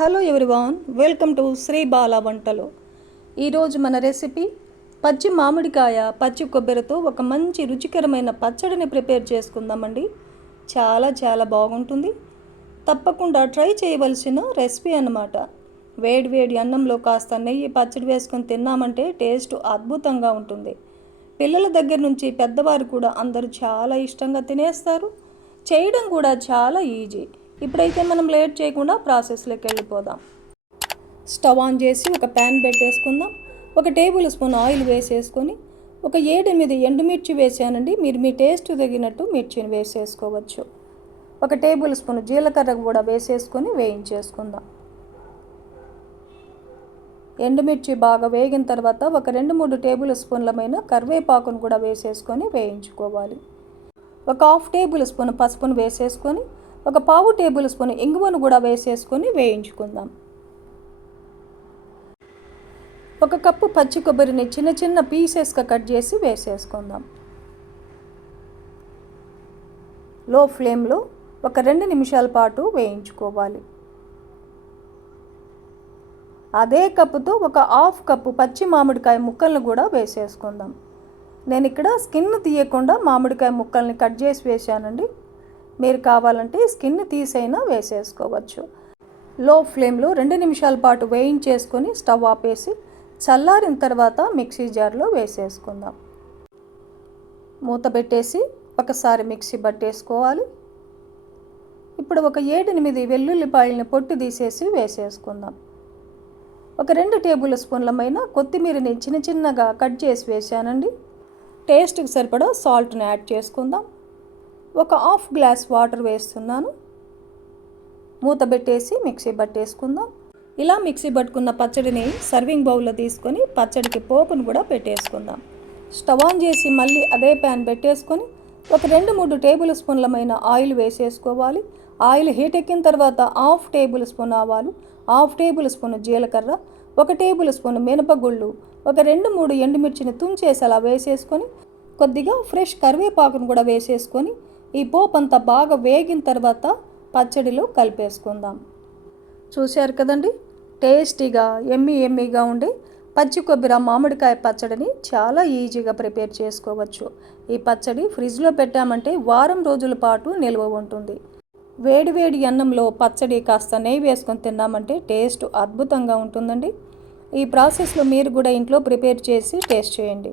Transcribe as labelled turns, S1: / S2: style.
S1: Hello everyone welcome to Sri Bala వంటలు. ఈరోజు మన రెసిపీ పచ్చి మామిడికాయ పచ్చి కొబ్బరితో ఒక మంచి రుచికరమైన పచ్చడిని ప్రిపేర్ చేసుకుందామండి. చాలా చాలా బాగుంటుంది. తప్పకుండా ట్రై చేయవలసిన రెసిపీ అన్నమాట. వేడి వేడి అన్నంలో కాస్త నెయ్యి పచ్చడి వేసుకొని తిన్నామంటే టేస్ట్ అద్భుతంగా ఉంటుంది. పిల్లల దగ్గర నుంచి పెద్దవారు కూడా అందరూ చాలా ఇష్టంగా తినేస్తారు. చేయడం కూడా చాలా ఈజీ. ఇప్పుడైతే మనం లేట్ చేయకుండా ప్రాసెస్లోకి వెళ్ళిపోదాం. స్టవ్ ఆన్ చేసి ఒక ప్యాన్ పెట్టేసుకుందాం. ఒక టేబుల్ స్పూన్ ఆయిల్ వేసేసుకొని ఒక ఏడెనిమిది ఎండుమిర్చి వేసానండి. మీరు మీ టేస్ట్ తగినట్టు మిర్చిని వేసేసుకోవచ్చు. ఒక టేబుల్ స్పూన్ జీలకర్ర కూడా వేసేసుకొని వేయించేసుకుందాం. ఎండుమిర్చి బాగా వేగిన తర్వాత ఒక రెండు మూడు టేబుల్ స్పూన్లమైన కరివేపాకును కూడా వేసేసుకొని వేయించుకోవాలి. ఒక హాఫ్ టేబుల్ స్పూన్ పసుపును వేసేసుకొని ఒక పావు టేబుల్ స్పూన్ ఇంగువను కూడా వేసేసుకొని వేయించుకుందాం. ఒక కప్పు పచ్చి కొబ్బరిని చిన్న చిన్న పీసెస్గా కట్ చేసి వేసేసుకుందాం. లో ఫ్లేమ్లో ఒక రెండు నిమిషాల పాటు వేయించుకోవాలి. అదే కప్పుతో ఒక హాఫ్ కప్పు పచ్చి మామిడికాయ ముక్కలను కూడా వేసేసుకుందాం. నేను ఇక్కడ స్కిన్ తీయకుండా మామిడికాయ ముక్కల్ని కట్ చేసి వేసానండి మీరు కావాలంటే స్కిన్ తీసైనా వేసేసుకోవచ్చు. లో ఫ్లేమ్లో రెండు నిమిషాల పాటు వేయించేసుకొని స్టవ్ ఆపేసి చల్లారిన తర్వాత మిక్సీ జార్లో వేసేసుకుందాం. మూత పెట్టేసి ఒకసారి మిక్సీ పట్టేసుకోవాలి ఇప్పుడు ఒక ఏడెనిమిది వెల్లుల్లిపాయలని పొట్టు తీసేసి వేసేసుకుందాం. ఒక రెండు టేబుల్ స్పూన్లమైన కొత్తిమీరని చిన్న చిన్నగా కట్ చేసి వేసానండి టేస్ట్కి సరిపడా సాల్ట్ని యాడ్ చేసుకుందాం. ఒక హాఫ్ గ్లాస్ వాటర్ వేస్తున్నాను. మూత పెట్టేసి మిక్సీ పట్టేసుకుందాం. ఇలా మిక్సీ పట్టుకున్న పచ్చడిని సర్వింగ్ బౌల్లో తీసుకొని పచ్చడికి పోపును కూడా పెట్టేసుకుందాం. స్టవ్ ఆన్ చేసి మళ్ళీ అదే ప్యాన్ పెట్టేసుకొని ఒక రెండు మూడు టేబుల్ స్పూన్లమైన ఆయిల్ వేసేసుకోవాలి. ఆయిల్ హీట్ ఎక్కిన తర్వాత హాఫ్ టేబుల్ స్పూన్ ఆవాలు హాఫ్ టేబుల్ స్పూన్ జీలకర్ర ఒక టేబుల్ స్పూన్ మినపగుళ్ళు ఒక రెండు మూడు ఎండుమిర్చిని తుంచేసి అలా వేసేసుకొని కొద్దిగా ఫ్రెష్ కరివేపాకును కూడా వేసేసుకొని ఈ పోపు అంతా బాగా వేగిన తర్వాత పచ్చడిలో కలిపేసుకుందాం. చూశారు కదండి? టేస్టీగా ఎమ్మి ఎమ్మిగా ఉండే పచ్చి కొబ్బరి మామిడికాయ పచ్చడిని చాలా ఈజీగా ప్రిపేర్ చేసుకోవచ్చు. ఈ పచ్చడి ఫ్రిడ్జ్లో పెట్టామంటే వారం రోజుల పాటు నిల్వ ఉంటుంది. వేడివేడి అన్నంలో పచ్చడి కాస్త నెయ్యి వేసుకొని తిన్నామంటే టేస్ట్ అద్భుతంగా ఉంటుందండి. ఈ ప్రాసెస్లో మీరు కూడా ఇంట్లో ప్రిపేర్ చేసి టేస్ట్ చేయండి.